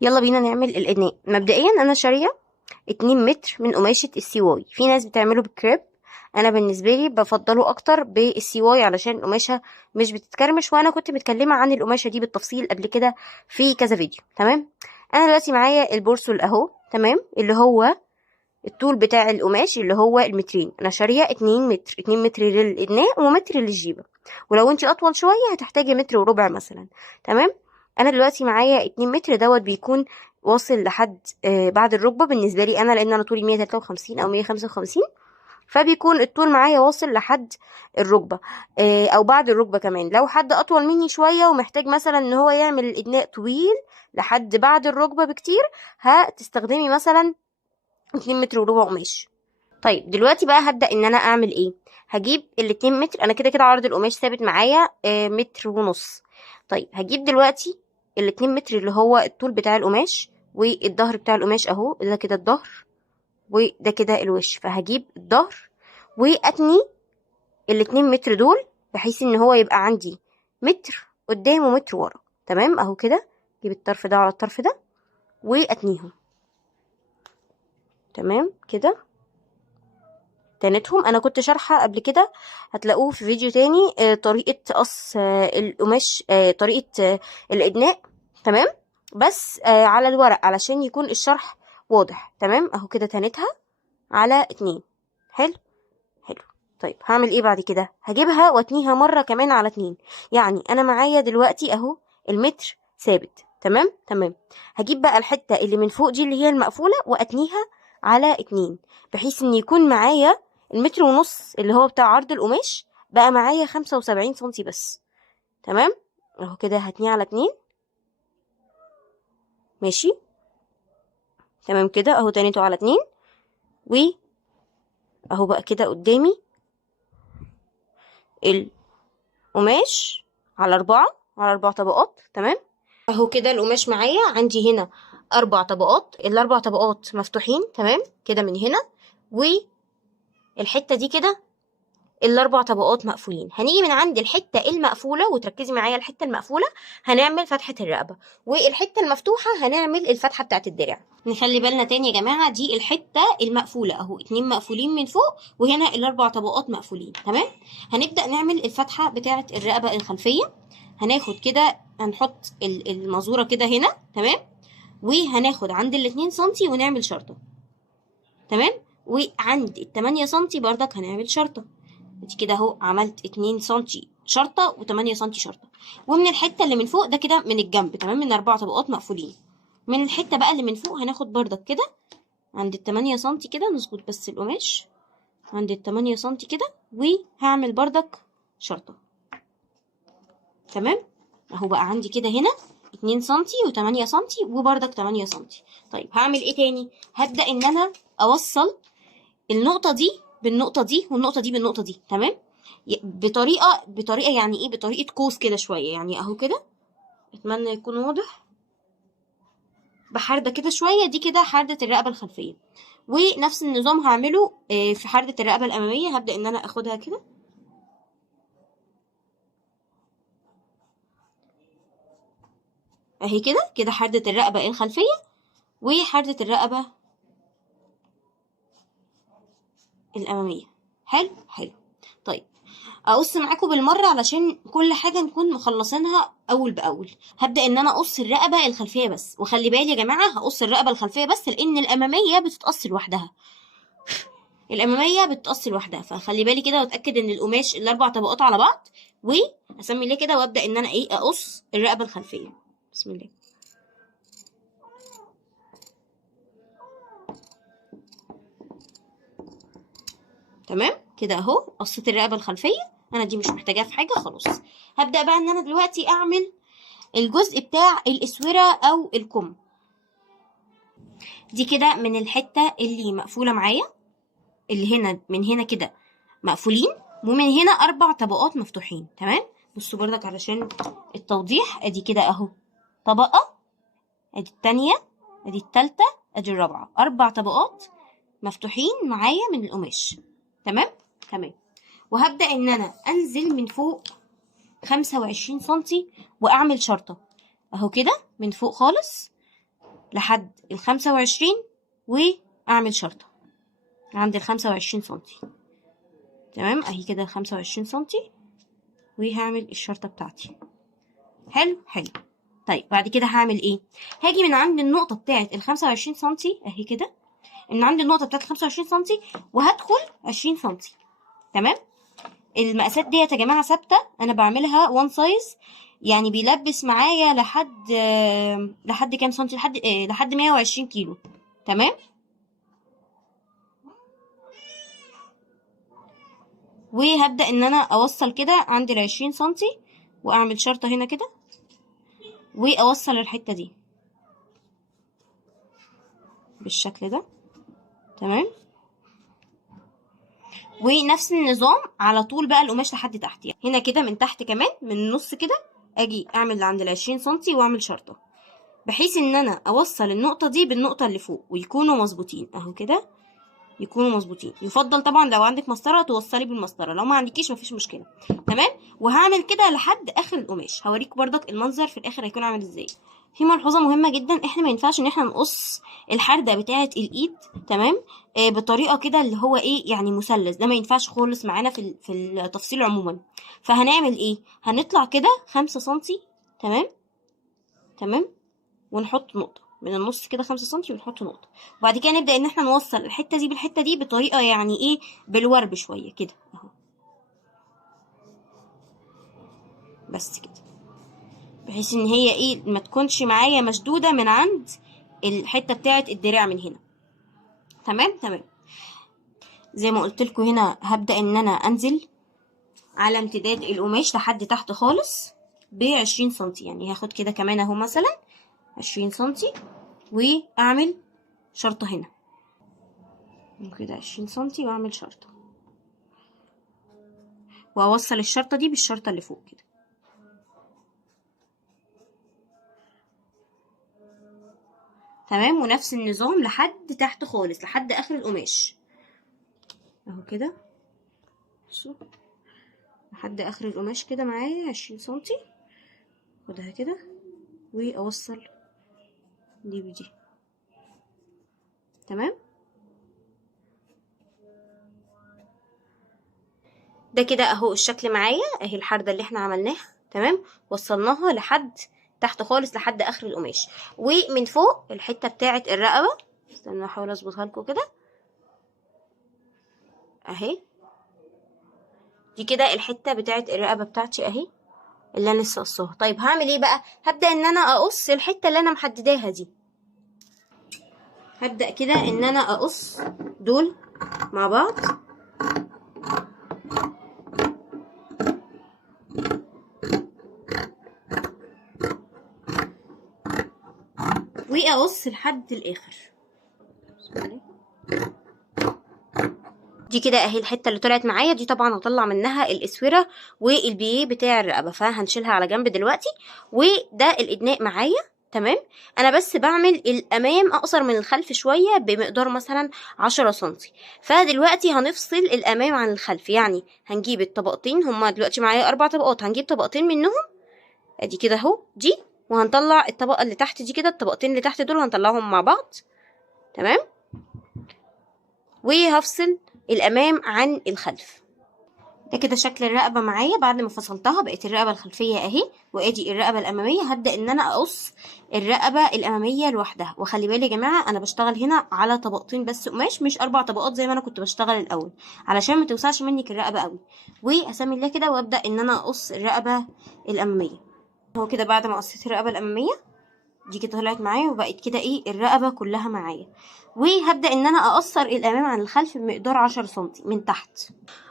يلا بينا نعمل الإدناء. مبدئيا أنا شارية 2 متر من قماشة السي واي. في ناس بتعمله بالكريب، أنا بالنسبة لي بفضله أكتر بالسي واي علشان القماشة مش بتتكرمش، وأنا كنت متكلمة عن القماشة دي بالتفصيل قبل كده في كذا فيديو. تمام. أنا دلوقتي معايا البورسل أهو، تمام، اللي هو الطول بتاع القماش اللي هو المترين. أنا شارية 2 متر، 2 متر للإدناء ومتر للجيبة، ولو انتي أطول شوية هتحتاجي متر وربع مثلا. تمام. انا دلوقتي معايا 2 متر دوت بيكون واصل لحد بعد الركبه بالنسبه لي انا، لان انا طولي 153 او 155، فبيكون الطول معايا واصل لحد الركبه او بعد الركبه كمان. لو حد اطول مني شويه ومحتاج مثلا ان هو يعمل الادناء طويل لحد بعد الركبه بكتير، هتستخدمي مثلا 2 متر وربع قماش. طيب دلوقتي بقى هبدأ ان انا اعمل ايه. هجيب الاتنين متر، انا كده كده عرض القماش ثابت معايا متر ونص. طيب هجيب دلوقتي الاتنين متر اللي هو الطول بتاع القماش، والظهر بتاع القماش اهو، ده كده الظهر وده كده الوش. فهجيب الظهر واتني الاتنين متر دول بحيث ان هو يبقى عندي متر قدام ومتر ورا. تمام اهو كده. اجيب الطرف ده على الطرف ده واتنيهم. تمام كده. تانتهم انا كنت شارحه قبل كده، هتلاقوه في فيديو تاني، طريقه قص القماش، طريقه الادناء. تمام. بس على الورق علشان يكون الشرح واضح. تمام اهو كده تانتها على 2. حلو. حلو. طيب هعمل ايه بعد كده؟ هجيبها واتنيها مره كمان على 2. يعني انا معايا دلوقتي اهو المتر ثابت. تمام تمام. هجيب بقى الحته اللي من فوق دي اللي هي المقفوله واتنيها على 2، بحيث ان يكون معايا المتر ونص اللي هو بتاع عرض القماش بقى معايا 75 سنتي بس. تمام اهو كده هتنيه على 2. ماشي. تمام كده اهو تانيته على 2. واهو بقى كده قدامي القماش على 4، على 4 طبقات. تمام اهو كده القماش معايا عندي هنا 4 طبقات، الاربع طبقات مفتوحين. تمام كده من هنا، والحته دي كده الاربع طبقات مقفولين. هنيجي من عند الحته المقفوله، وتركزي معايا الحته المقفوله هنعمل فتحه الرقبه، والحته المفتوحه هنعمل الفتحه بتاعه الدراع. نخلي بالنا تاني يا جماعه، دي الحته المقفوله اهو، 2 مقفولين من فوق وهنا الاربع طبقات مقفولين. تمام. هنبدا نعمل الفتحه بتاعه الرقبه الخلفيه. هناخد كده، هنحط المزوره كده هنا. تمام. وهناخد عند ال2 سنتي ونعمل شرطه. تمام. وعند ال8 سنتي بردك هنعمل شرطه. دي كده اهو عملت 2 سنتي شرطه و8 سنتي شرطه. ومن الحته اللي من فوق ده كده من الجنب، تمام، من 4 طبقات مقفولين. من الحته بقى اللي من فوق هناخد بردك كده عند ال8 سنتي كده، نظبط بس القماش عند ال8 سنتي كده، وهعمل بردك شرطه. تمام اهو بقى عندي كده هنا 2 سنتي و8 سنتي وبردك 8 سنتي. طيب هعمل ايه تاني؟ هبدا ان انا اوصل النقطه دي بالنقطه دي والنقطه دي بالنقطه دي. تمام. بطريقه يعني ايه، بطريقه قوس كده شويه، يعني اهو كده. اتمنى يكون واضح. بحرده كده شويه، دي كده حرده الرقبه الخلفيه. ونفس النظام هعمله في حرده الرقبه الاماميه. هبدا ان انا اخدها كده اهي كده كده حرده الرقبه الخلفيه وحرده الرقبه الاماميه. حلو حلو. طيب اقص معاكم بالمره علشان كل حاجه نكون مخلصينها اول باول. هبدا ان انا اقص الرقبه الخلفيه بس، وخلي بالي يا جماعه هقص الرقبه الخلفيه بس لان الاماميه بتتقص لوحدها. الاماميه بتتقص لوحدها، فخلي بالي كده واتاكد ان القماش الاربع طبقات على بعض. واسمي الله كده وابدا ان انا ايه اقص الرقبه الخلفيه. بسم الله. تمام كده اهو قصيت الرقبه الخلفيه. انا دي مش محتاجاها في حاجه خلاص. هبدا بقى ان انا دلوقتي اعمل الجزء بتاع الاسوره او الكم. دي كده من الحته اللي مقفوله معايا، اللي هنا من هنا كده مقفولين، ومن هنا 4 طبقات مفتوحين. تمام. بصوا بردك علشان التوضيح، ادي كده اهو طبقه، ادي التانية، ادي التالتة، ادي الرابعة، 4 طبقات مفتوحين معايا من القماش. تمام تمام. وهبدأ ان انا انزل من فوق 25 سنتي واعمل شرطة اهو كده من فوق خالص. لحد ال25 واعمل شرطة عند ال25 سنتي. تمام، اهي كده 25 سنتي وهعمل الشرطة بتاعتي. حلو حلو. طيب بعد كده هعمل ايه؟ هاجي من عند النقطة بتاعت ال25 سنتي اهي كده، من عند النقطة بتاعت ال25 سنتي وهدخل 20 سنتي. تمام. المقاسات ديت يا جماعة ثابتة، انا بعملها وان سايز، يعني بيلبس معايا لحد كام سنتي؟ لحد 120 كيلو. تمام. وهبدأ ان انا اوصل كده عند ال20 سنتي واعمل شرطة هنا كده واوصل الحتة دي بالشكل ده. تمام. ونفس النظام على طول بقى القماش لحد تحت، يعني هنا كده من تحت كمان من النص كده اجي اعمل عند ال20 سنتي واعمل شرطة، بحيث ان انا اوصل النقطة دي بالنقطة اللي فوق ويكونوا مظبوطين اهو كده، يكونوا مظبوطين. يفضل طبعا لو عندك مسطرة توصلي بالمسطرة، لو ما عندكيش مفيش مشكلة. تمام. وهعمل كده لحد اخر القماش، هوريك برضك المنظر في الاخر هيكون عامل ازاي. في ملحوظه مهمه جدا، احنا ما ينفعش ان احنا نقص الحرده بتاعه الايد. تمام. بطريقه كده اللي هو ايه يعني مثلث، ده ما ينفعش خالص معانا في التفصيل عموما. فهنعمل ايه؟ هنطلع كده 5 سنتي. تمام. تمام. ونحط نقطه من النص كده 5 سنتي ونحط نقطه، وبعد كده نبدا ان احنا نوصل الحته دي بالحته دي بطريقه يعني ايه بالورب شويه كده اهو، بس كده، بحيث ان هي ايه ما تكونش معايا مشدوده من عند الحته بتاعه الدراع من هنا. تمام. تمام. زي ما قلت لكم هنا هبدا ان انا انزل على امتداد القماش لحد تحت خالص ب20 سنتي، يعني هاخد كده كمان اهو مثلا 20 سنتي واعمل شرطه هنا كده 20 سنتي واعمل شرطه، واوصل الشرطه دي بالشرطه اللي فوق كده. تمام. ونفس النظام لحد تحت خالص لحد اخر القماش اهو كده، بصوا لحد اخر القماش كده معايا 20 سنتي، خدها كده واوصل دي بدي. تمام. ده كده اهو الشكل معايا، اهي الحردة اللي احنا عملناها. تمام. وصلناها لحد تحت خالص لحد اخر القماش، ومن فوق الحتة بتاعة الرقبة، استنى احاول اظبطها لكم كده اهي، دي كده الحتة بتاعة الرقبة بتاعتي اهي اللي انا لسه قصاها. طيب هعمل ايه بقى؟ هبدأ ان انا اقص الحتة اللي انا محدداها دي، هبدأ كده ان انا اقص دول مع بعض واقص لحد الاخر. دي كده اهي الحته اللي طلعت معايا دي، طبعا هطلع منها الاسوره والبيه بتاع الرقبه، فهنشيلها على جنب دلوقتي. وده الادناء معايا. تمام. انا بس بعمل الامام اقصر من الخلف شويه بمقدار مثلا 10 سنتي. فدلوقتي هنفصل الامام عن الخلف، يعني هنجيب الطبقتين، هما دلوقتي معايا 4 طبقات، هنجيب طبقتين منهم ادي كده اهو دي، وهنطلع الطبقه اللي تحت دي كده، الطبقتين اللي تحت دول هنطلعهم مع بعض. تمام. وهفصل الامام عن الخلف. ده كده شكل الرقبه معايا بعد ما فصلتها، بقت الرقبه الخلفيه اهي، وادي الرقبه الاماميه. هبدا ان انا اقص الرقبه الاماميه لوحدها، وخلي بالي يا جماعه انا بشتغل هنا على طبقتين بس قماش، مش 4 طبقات زي ما انا كنت بشتغل الاول، علشان ما توسعش منك الرقبه قوي. واسمي الله كده وابدا ان انا اقص الرقبه الاماميه اهو كده. بعد ما قصيت الرقبه الاماميه دي كده طلعت معايا وبقت كده ايه الرقبه كلها معايا، وهبدا ان انا اقصر الامام عن الخلف بمقدار 10 سنتي من تحت.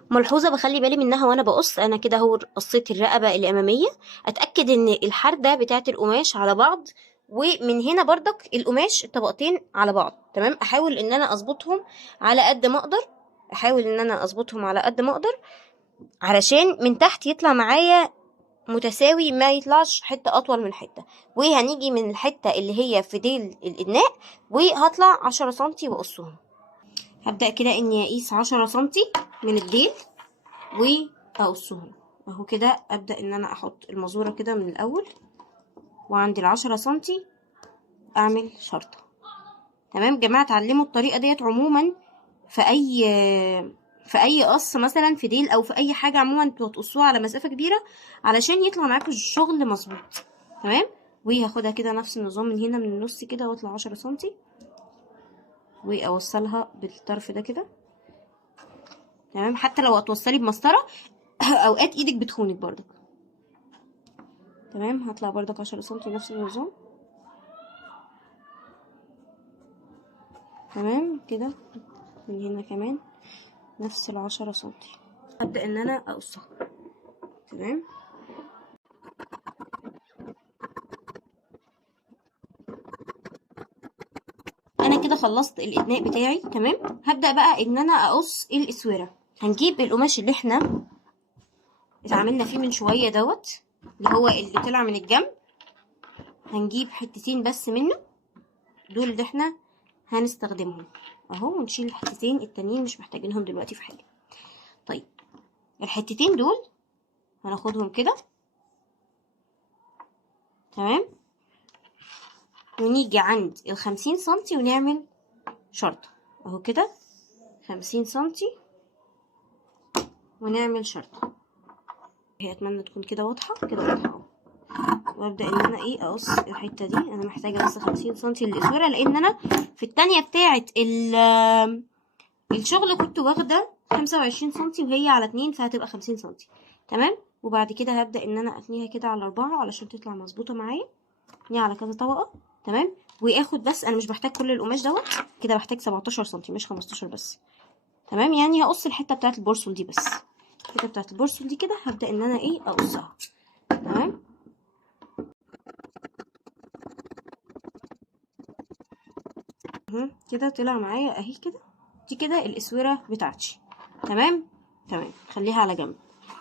ملحوظه بخلي بالي منها وانا بقص، انا كده اهو قصيت الرقبه الاماميه، اتاكد ان الحرده بتاعه القماش على بعض، ومن هنا بردك القماش الطبقتين على بعض. تمام. احاول ان انا اظبطهم على قد ما اقدر، علشان من تحت يطلع معايا متساوي، ما يطلعش حته اطول من حته. وهنيجي من الحته اللي هي في ديل الادناء وهطلع 10 سنتي واقصهم. هبدأ كده اني اقيس 10 سنتي من الديل واقصهم اهو كده. ابدأ ان انا احط المزورة كده من الاول، وعند ال10 سنتي اعمل شرطه. تمام يا جماعه، اتعلموا الطريقه ديت عموما في اي قص مثلا في ديل او في اي حاجه عموما انتوا هتقصوها على مسافه كبيره علشان يطلع معاكم الشغل مظبوط. تمام. وهاخدها كده نفس النظام من هنا من النص كده واطلع 10 سنتي واوصلها بالطرف ده كده. تمام. حتى لو هتوصلي بمسطره اوقات ايدك بتخونك برضك. تمام. هطلع برضك 10 سنتي نفس النظام. تمام كده. من هنا كمان نفس 10 سنتي ابدا ان انا اقصها. تمام. انا كده خلصت الادناء بتاعي. تمام. هبدا بقى ان انا اقص الاسوره. هنجيب القماش اللي احنا اتعاملنا فيه من شويه دوت، اللي هو اللي طلع من الجنب. هنجيب حتتين بس منه، دول اللي احنا هنستخدمهم اهو، ونشيل الحتتين التانيين مش محتاجينهم دلوقتي في حاجه. طيب الحتتين دول هناخدهم كده. تمام. ونيجي عند 50 سنتي ونعمل شرطه اهو كده، 50 سنتي ونعمل شرطه. هي اتمنى تكون كده واضحه، كده واضحه اهو. وابدا ان انا اقص الحته دي. انا محتاجه بس 50 سنتي للاسوره، لان انا في التانية بتاعه الشغل كنت واخده 25 سنتي وهي على 2، فهتبقى 50 سنتي. تمام. وبعد كده هبدا ان انا اتنيها كده على 4 علشان تطلع مظبوطه معايا. اتنيها على كذا طبقه. تمام. واخد بس، انا مش بحتاج كل القماش دوت كده، بحتاج 17 سنتي مش 15 بس. تمام. يعني هقص الحته بتاعه البورسل دي بس، الحته بتاعه البورسل دي كده هبدا ان انا اقصها. تمام. كده طلع معايا اهي كده. دي كده الاسوره بتاعتي. تمام. تمام. خليها على جنب.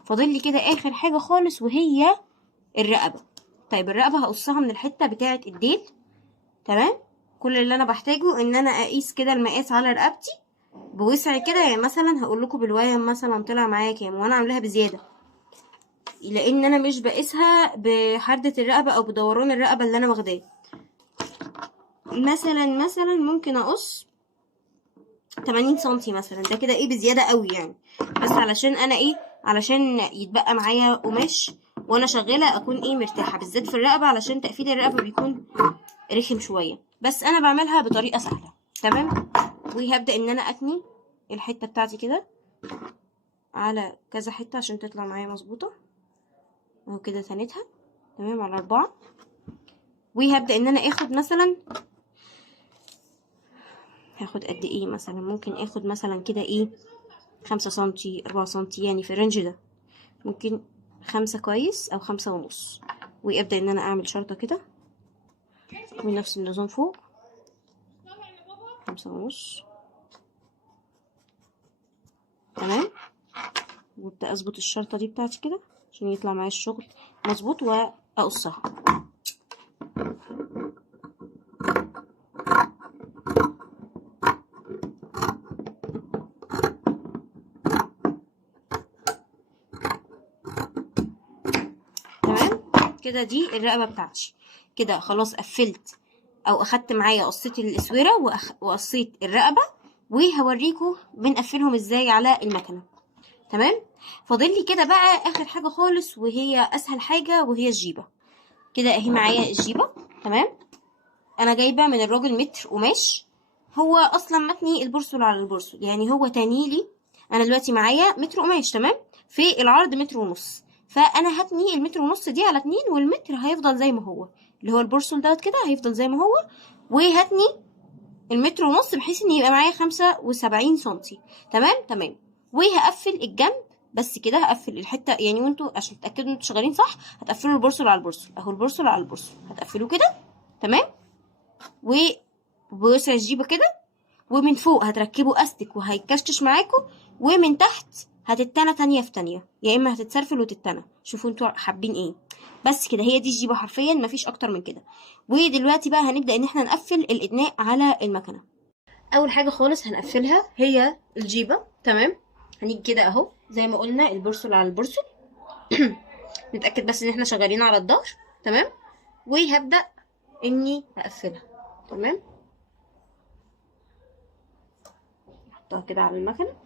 فاضل لي كده اخر حاجه خالص وهي الرقبه. طيب الرقبه هقصها من الحته بتاعه الديل. تمام. كل اللي انا بحتاجه ان انا اقيس كده المقاس على رقبتي بوسع كده. يعني مثلا هقول لكم بالوايه مثلا طلع معايا كام، وانا عاملاها بزياده لان انا مش بقيسها بحده الرقبه او بدوران الرقبه اللي انا واخداه. مثلا ممكن اقص 80 سنتي مثلا، ده كده بزياده قوي يعني، بس علشان انا علشان يتبقى معايا قماش وانا شغاله اكون مرتاحه، بالذات في الرقبه علشان تقفيل الرقبه بيكون رخم شويه، بس انا بعملها بطريقه سهله. تمام. وهبدا ان انا اتني الحته بتاعتي كده على كذا حته عشان تطلع معايا مظبوطه اهو كده. ثانيتها. تمام. على 4. وهبدا ان انا اخد مثلا، هاخد قد مثلا، ممكن اخد مثلا كده 5 سنتي 4 سنتي، يعني في الرينج ده. ممكن 5 كويس او 5.5. وابدا ان انا اعمل شرطه كده ونفس النظام فوق 5.5. تمام. وابدا اظبط الشرطه دي بتاعتي كده عشان يطلع معايا الشغل مظبوط واقصها. تمام كده. دي الرقبه بتاعتي كده خلاص. قفلت او اخدت معايا قصيت الاسوره وقصيت الرقبه، وهوريكم بنقفلهم ازاي على المكنه. تمام. فاضل لي كده بقى اخر حاجه خالص وهي اسهل حاجه وهي الجيبه. كده اهي معايا الجيبه. تمام. انا جايبه من الراجل متر قماش، هو اصلا متني البرسل على البرسل، يعني هو تانيلي. انا دلوقتي معايا متر قماش. تمام. في العرض 1.5 متر، فانا هتني 1.5 متر دي على 2، والمتر هيفضل زي ما هو، اللي هو البرسل دوت كده هيفضل زي ما هو. وهتني 1.5 متر بحيث ان يبقى معايا 75 سنتي. تمام. تمام. وهقفل الجنب بس كده، هقفل الحته يعني، وانتوا عشان تتاكدوا انتوا شغالين صح هتقفلوا البرسل على البرسل اهو، البرسل على البرسل هتقفلوه كده. تمام. وبوسع الجيبه كده، ومن فوق هتركبوا استك وهيكشتش معاكم، ومن تحت هتتنى تانية في تانية، يا اما هتتسرفل وتتنى، شوفوا انتوا حابين بس كده. هي دي الجيبه حرفيا، مفيش اكتر من كده. ودلوقتي بقى هنبدا ان احنا نقفل الادناء على المكنه. اول حاجه خالص هنقفلها هي الجيبه. تمام. هنيجي كده اهو زي ما قلنا البرسل على البرسل نتاكد بس ان احنا شغالين على الظهر. تمام. وهبدا اني اقفلها تمام. احطها كده على المكنه،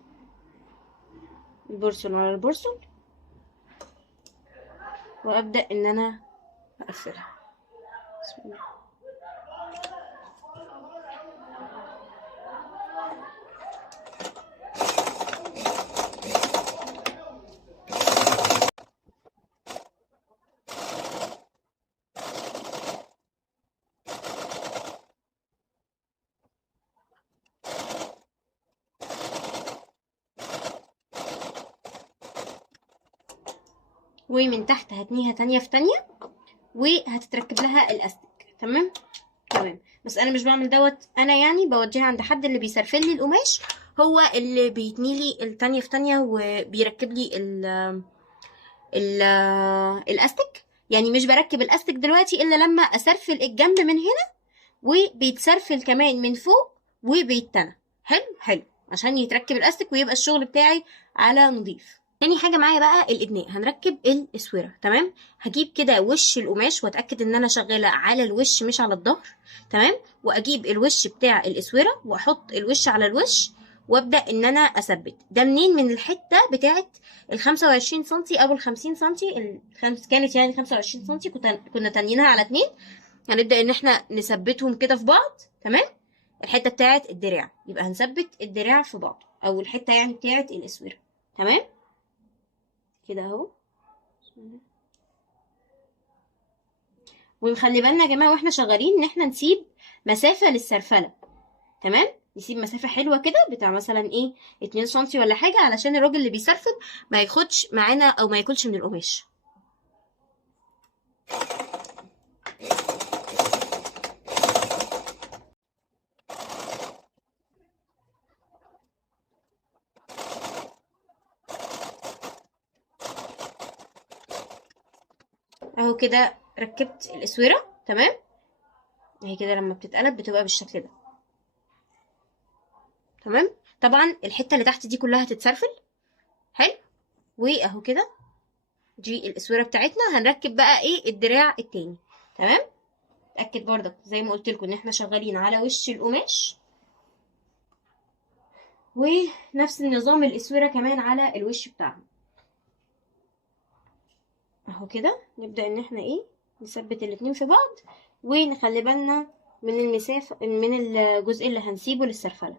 البرسل على البرسل، وابدا ان انا اقفلها. بسم الله. ومن تحت هتنيها تانية في تانية، وهتتركب لها الاستك. تمام. تمام. بس انا مش بعمل دوت، انا يعني بوجهها عند حد اللي بيسرفل لي القماش، هو اللي بيتني لي التانية في تانية وبيركب لي ال الاستك. يعني مش بركب الاستك دلوقتي الا لما اسرفل الجنب من هنا، وبيتسرفل كمان من فوق وبيتنى. حلو حلو، عشان يتركب الاستك ويبقى الشغل بتاعي على نظيف. تاني حاجه معايا بقى الادناء، هنركب الاسوره. تمام. هجيب كده وش القماش واتاكد ان انا شغاله على الوش مش على الظهر. تمام. واجيب الوش بتاع الاسوره واحط الوش على الوش، وابدا ان انا اثبت ده منين؟ من الحته بتاعه ال 25 سنتي او ال 50 سنتي. كانت يعني 25 سنتي، كنا تانيينها على 2. هنبدا ان احنا نثبتهم كده في بعض. تمام. الحته بتاعه الدراع، يبقى هنثبت الدراع في بعض، او الحته يعني بتاعه الاسوره. تمام كده اهو. ونخلي بالنا يا جماعه واحنا شغالين ان احنا نسيب مسافه للسرفله. تمام. نسيب مسافه حلوه كده بتاع مثلا ايه 2 سنتي ولا حاجه، علشان الراجل اللي بيسرفل ما ياخدش معانا او ما ياكلش من القماش. اهو كده ركبت الاسوره. تمام. اهي كده لما بتتقلب بتبقى بالشكل ده. تمام. طبعا الحته اللي تحت دي كلها هتتسرفل. حلو. واهو كده دي الاسوره بتاعتنا. هنركب بقى ايه الدراع التاني. تمام. اتاكد برضك زي ما قلت لكم ان احنا شغالين على وش القماش، ونفس النظام الاسوره كمان على الوش بتاعها. اهو كده نبدا ان احنا ايه نثبت الاتنين في بعض، ونخلي بالنا من المسافه من الجزء اللي هنسيبه للسرفله.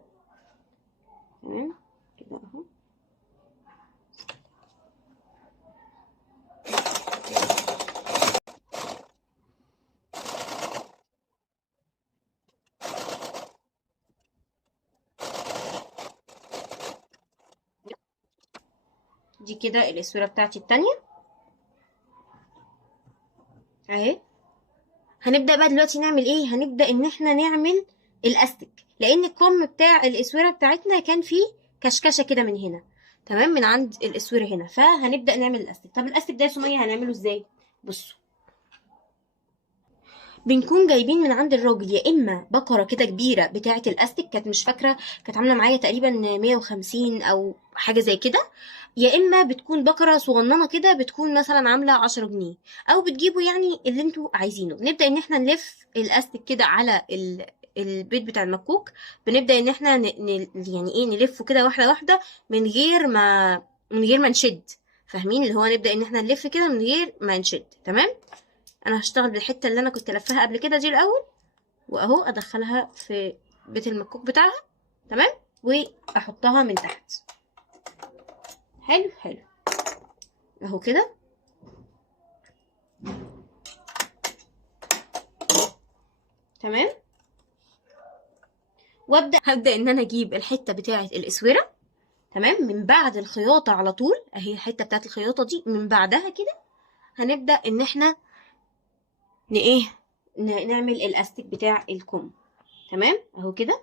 تمام كده اهو. دي كده الاسوره بتاعتي التانية اهي. هنبدا بقى دلوقتي نعمل ايه؟ هنبدا ان احنا نعمل الاستك، لان الكم بتاع الاسوره بتاعتنا كان فيه كشكشه كده من هنا. تمام. من عند الاسوره هنا، فهنبدا نعمل الاستك. طب الاستك ده يا سميه هنعمله ازاي؟ بصوا، بنكون جايبين من عند الراجل يا اما بقره كده كبيره بتاعه الاستك، كانت مش فاكره كانت عامله معايا تقريبا 150 او حاجه زي كده، يا اما بتكون بقره صغننه كده بتكون مثلا عامله 10 جنيه، او بتجيبوا يعني اللي انتوا عايزينه. نبدا ان احنا نلف الاستك كده على البيت بتاع المكوك. بنبدا ان احنا يعني ايه نلفه كده واحده واحده، من غير ما نشد. فاهمين؟ اللي هو نبدا ان احنا نلف كده من غير ما نشد. تمام. انا هشتغل بالحته اللي انا كنت لفها قبل كده دي الاول، واهو ادخلها في بيت المكوك بتاعها. تمام. واحطها من تحت. حلو حلو اهو كده. تمام. هبدا ان انا اجيب الحته بتاعه الاسوره. تمام. من بعد الخياطه على طول، اهي الحته بتاعه الخياطه دي من بعدها كده هنبدا ان احنا ايه نعمل الاستيك بتاع الكم. تمام اهو كده.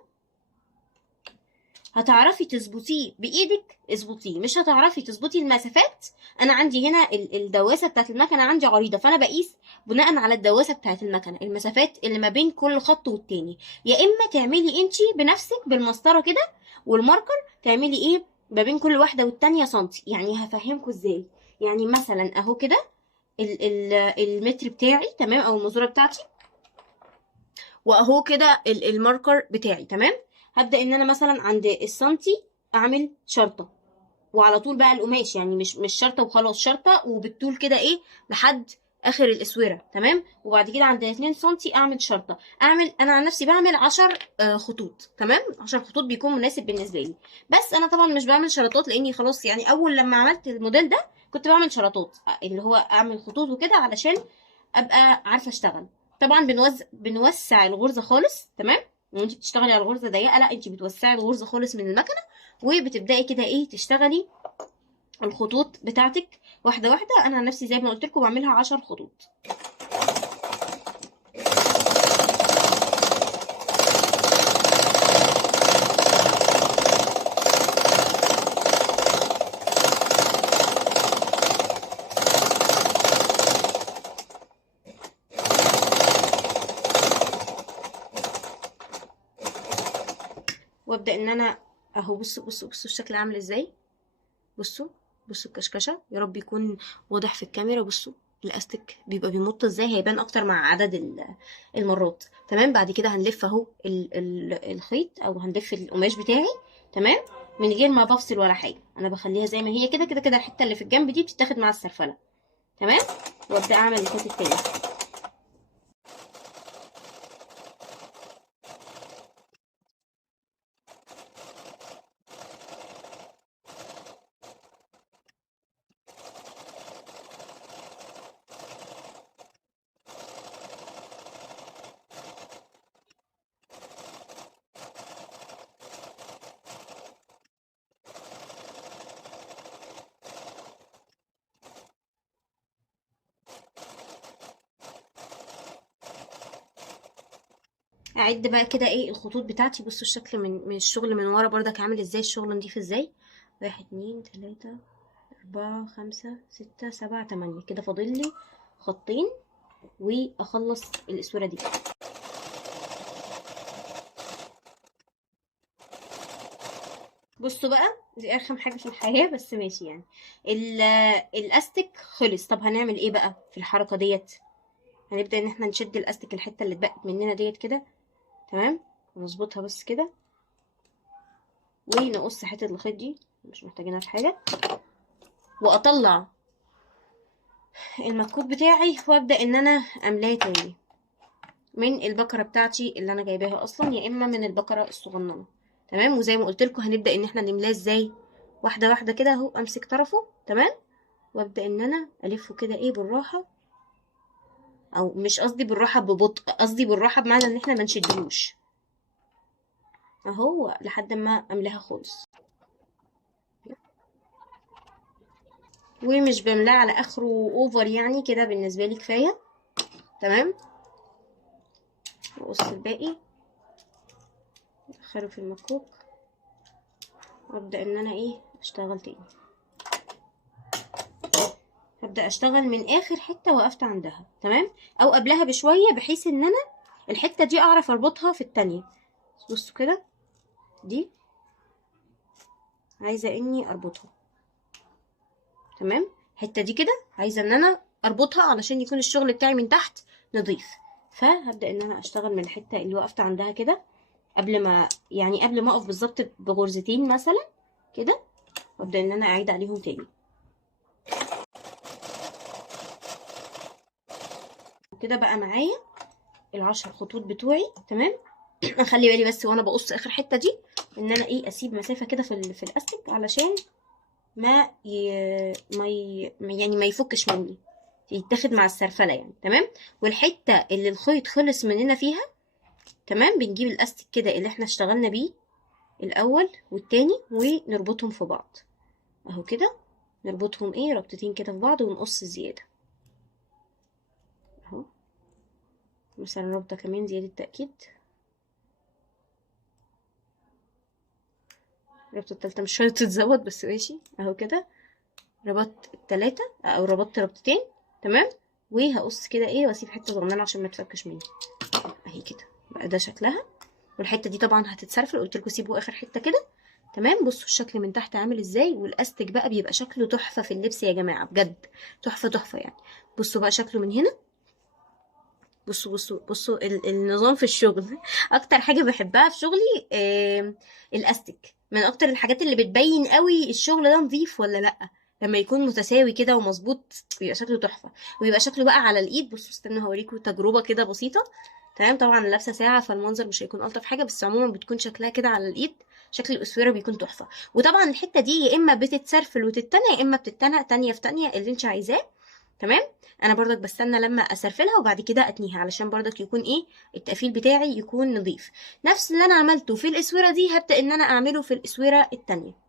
هتعرفي تظبطيه بايدك اظبطيه، مش هتعرفي تظبطي المسافات. انا عندي هنا الدواسه بتاعت المكنه عندي عريضه، فانا بقيس بناء على الدواسه بتاعت المكنه المسافات اللي ما بين كل خط والتاني. يا اما تعملي انتي بنفسك بالمسطره كده والماركر، تعملي ايه ما بين كل واحده والتانيه سنتي. يعني هفهمكم ازاي. يعني مثلا اهو كده المتر بتاعي. تمام. او المزوره بتاعتي، واهو كده الماركر بتاعي تمام. هبدا ان انا مثلا عند السنتي اعمل شرطه، وعلى طول بقى القماش، يعني مش شرطه وخلاص، شرطه وبالطول كده ايه لحد اخر الاسوره تمام. وبعد كده عند 2 سنتي اعمل شرطه. اعمل انا عن نفسي بعمل 10 خطوط تمام. 10 خطوط بيكون مناسب بالنسبه لي. بس انا طبعا مش بعمل شرطات لاني خلاص، يعني اول لما عملت الموديل ده كنت بعمل شرطات، اللي هو اعمل خطوط وكده علشان ابقى عارفه اشتغل. طبعا بنوسع الغرزه خالص تمام. وانت بتشتغلي على الغرزه ضيقه، لا انت بتوسعي الغرزه خالص من المكنه، وبتبداي كده ايه تشتغلي الخطوط بتاعتك واحده واحده. انا عن نفسي زي ما قلت لكم بعملها 10 خطوط. وابدا ان انا اهو، بصوا الشكل عامل ازاي. بصوا الكشكشه، يا رب يكون واضح في الكاميرا. بصوا الاستيك بيبقى بيمط ازاي، هيبان اكتر مع عدد المرات تمام. بعد كده هنلف اهو الخيط، او هنلف القماش بتاعي تمام، من غير ما بفصل ولا حاجه. انا بخليها زي ما هي كده كده كده. الحته اللي في الجنب دي بتتاخد مع السرفله تمام. وابدا اعمل الخيط التاني. اعد بقى كده ايه الخطوط بتاعتي. بصوا الشكل من الشغل من ورا برضك عامل ازاي، الشغل نضيف ازاي. 1 2 3 4 5 6 7 8 كده. فاضل لي خطين واخلص الاسوره دي. بصوا بقى، دي ارخم حاجه في الحياه بس ماشي يعني. الاستيك خلص. طب هنعمل ايه بقى في الحركه ديت؟ هنبدا ان احنا نشد الاستيك، الحته اللي اتبقت مننا ديت كده تمام، ونظبطها بس كده، ونقص حته الخيط دي مش محتاجينها في حاجه، واطلع المكوك بتاعي وابدا ان انا املاه تاني من البكره بتاعتي اللي انا جايباها اصلا، يا اما من البكره الصغننه تمام. وزي ما قلت لكم هنبدا ان احنا نملاه ازاي، واحده واحده كده اهو. امسك طرفه تمام، وابدا ان انا الفه كده ايه بالراحه، او مش قصدي بالراحه ببطء، قصدي بالراحه بمعنى ان احنا ما نشدهوش اهو لحد ما املاها خالص. ومش بملاه على اخره اوفر، يعني كده بالنسبه لي كفايه تمام. واقص الباقي ادخله في المكوك، وابدا ان انا ايه اشتغل تاني. هبدا اشتغل من اخر حته وقفت عندها تمام، او قبلها بشويه، بحيث ان انا الحته دي اعرف اربطها في التانية. بصوا كده، دي عايزه اني اربطها تمام. الحته دي كده عايزه ان انا اربطها علشان يكون الشغل بتاعي من تحت نظيف. فهبدا ان انا اشتغل من الحته اللي وقفت عندها كده، قبل ما اقف بالظبط بغرزتين مثلا كده، وابدا ان انا اعيد عليهم تاني كده. بقى معايا ال10 خطوط بتوعي تمام. اخلي بالي بس وانا بقص اخر حته دي ان انا ايه اسيب مسافه كده في الاستك، علشان يعني ما يفكش مني، يتاخد مع السرفله يعني تمام. والحته اللي الخيط خلص مننا فيها تمام، بنجيب الاستك كده اللي احنا اشتغلنا بيه الاول والتاني، ونربطهم في بعض اهو كده. نربطهم ايه ربطتين كده في بعض، ونقص زياده اهو، مثلا ربطه كمان زياده تاكيد. الربطه التالتة مش شرط تتظبط بس ماشي اهو كده. ربطت التلاتة او ربطت ربطتين تمام، وهقص كده ايه واسيب حته صغننه عشان ما تفكش مني اهي كده. بقى ده شكلها. والحته دي طبعا هتتسرفل، قلت لكم سيبوا اخر حته كده تمام. بصوا الشكل من تحت عامل ازاي، والاستك بقى بيبقى شكله تحفه في اللبس يا جماعه، بجد تحفه يعني. بصوا بقى شكله من هنا بصوا النظام في الشغل. اكتر حاجه بحبها في شغلي الاستيك، من اكتر الحاجات اللي بتبين قوي الشغل ده نظيف ولا لا. لما يكون متساوي كده ومظبوط بيبقى شكله تحفه. ويبقى شكله بقى على الايد. بصوا استنوا هوريكم تجربه كده بسيطه. تمام، طبعا أنا لابسه ساعه فالمنظر مش هيكون الطف حاجه، بس عموما بتكون شكلها كده على الايد. شكل الاسوره بيكون تحفه. وطبعا الحته دي يا اما بتتسرفل وتتنى، يا اما بتتنى تانية في تانية اللي انت عايزاه. تمام. انا برضك بستنى لما اسرفلها وبعد كده اتنيها، علشان برضك يكون ايه، التقفيل بتاعي يكون نظيف. نفس اللي انا عملته في الاسوره دي هبدا ان انا اعمله في الاسوره التانية.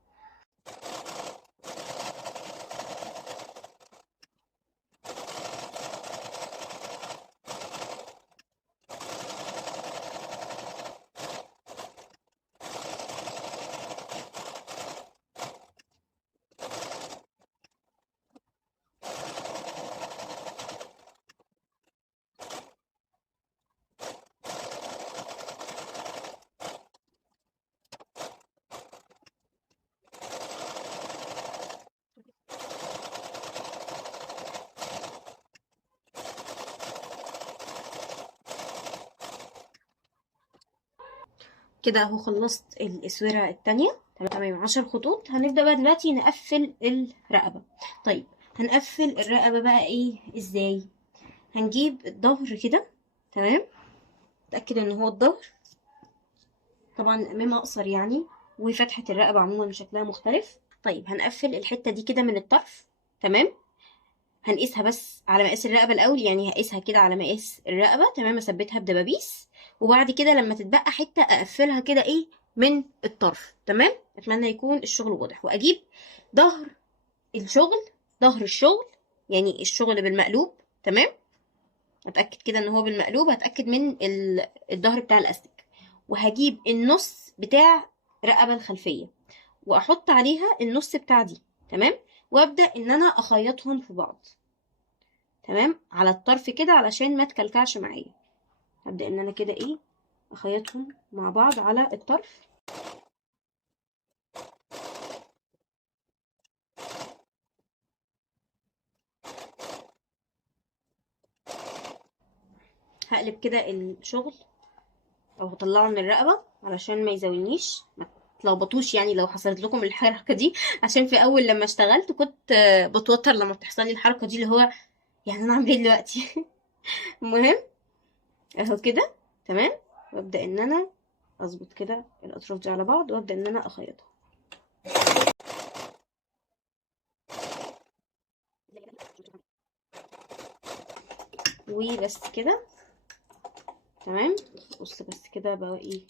كده اهو خلصت الاسوره التانية. تمام 10 خطوط. هنبدا بقى دلوقتي نقفل الرقبه. طيب هنقفل الرقبه بقى ايه ازاي؟ هنجيب الظهر كده. تمام. اتاكد ان هو الظهر طبعا الامام اقصر يعني، وفتحه الرقبه عموما شكلها مختلف. طيب هنقفل الحته دي كده من الطرف. تمام. هنقيسها بس على مقاس الرقبه الاول، يعني هقيسها كده على مقاس الرقبه. تمام. اثبتها بدبابيس، وبعد كده لما تتبقى حته اقفلها كده ايه من الطرف. تمام. اتمنى يكون الشغل واضح. واجيب ظهر الشغل، ظهر الشغل يعني الشغل بالمقلوب. تمام. اتاكد كده ان هو بالمقلوب. هتاكد من الظهر بتاع الاستيك. وهجيب النص بتاع الرقبه الخلفيه واحط عليها النص بتاع دي. تمام. وابدا ان انا اخيطهم في بعض. تمام، على الطرف كده علشان ما تكلكعش معايا. هبدا ان انا كده ايه اخيطهم مع بعض على الطرف. هقلب كده الشغل او هطلعه من الرقبه علشان ما يزاولنيش، ما تلخبطوش يعني لو حصلت لكم الحركه دي. عشان في اول لما اشتغلت كنت بتوتر لما بتحصل لي الحركه دي، اللي هو يعني انا اعمل ايه دلوقتي. المهم اهو كده. تمام. وابدا ان انا اظبط كده الاطراف دي على بعض وابدا ان انا اخيطها. وبس كده. تمام. بص بس كده بواقي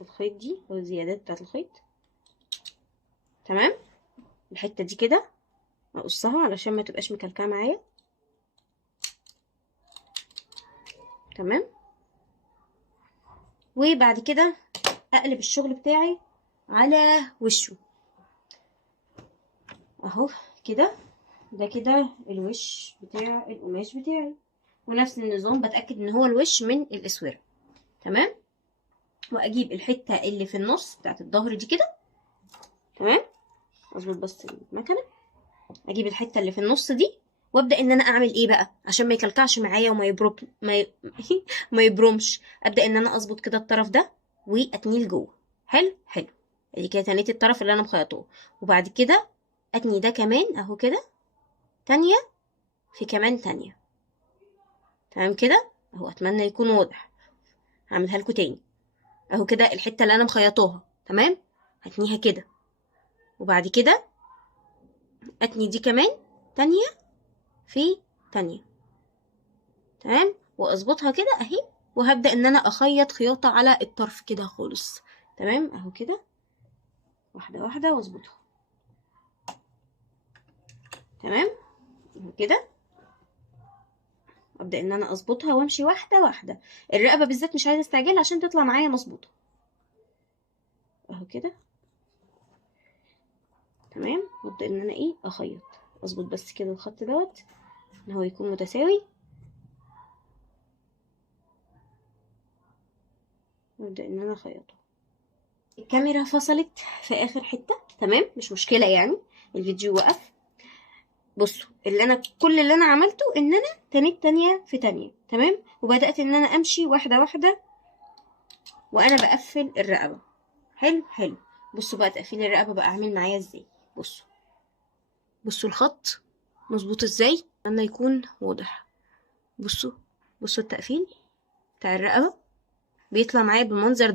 الخيط دي او الزيادات بتاعت الخيط. تمام. الحته دي كده اقصها علشان ما تبقاش مكلكعه معايا. تمام. وبعد كده اقلب الشغل بتاعي على وشه اهو كده. ده كده الوش بتاع القماش بتاعي. ونفس النظام بتاكد ان هو الوش من الاسوره. تمام. واجيب الحته اللي في النص بتاعت الظهر دي كده. تمام. اظبط بس المكنه. اجيب الحته اللي في النص دي وابدا ان انا اعمل ايه بقى عشان ما يكلكعش معايا وما يبرم ما يبرمش. ابدا ان انا اظبط كده الطرف ده واتنيه لجوه. حلو حلو. ادي كده تنيت الطرف اللي انا مخيطه. وبعد كده اتني ده كمان اهو كده، تانية في كمان تانية. تمام كده اهو. اتمنى يكون واضح. هعملها لكم تاني اهو كده. الحته اللي انا مخيطاها تمام هتنيها كده، وبعد كده اتني دي كمان تانية في تانية. تمام. واظبطها كده اهي. وهبدا ان انا اخيط خياطه على الطرف كده خالص. تمام اهو كده واحده واحده واظبطها. تمام اهو كده. ابدا ان انا اظبطها وامشي واحده واحده. الرقبه بالذات مش عايزه استعجل عشان تطلع معايا مظبوطه اهو كده. تمام. وابدا ان انا ايه اخيط. اظبط بس كده الخط دوت ان هو يكون متساوي. وابدا ان انا اخيطه. الكاميرا فصلت في اخر حته. تمام مش مشكله يعني، الفيديو وقف. بصوا كل اللي انا عملته ان انا تنيت تانية في تانية، تمام، وبدأت ان انا امشي واحدة واحدة وانا بقفل الرقبة. حلو حلو. بصوا بقى تقفيل الرقبة بقى عامل معايا ازاي. بصوا الخط مظبوط ازاي، اتمنى يكون واضح. بصوا التقفيل بتاع الرقبة بيطلع معايا بالمنظر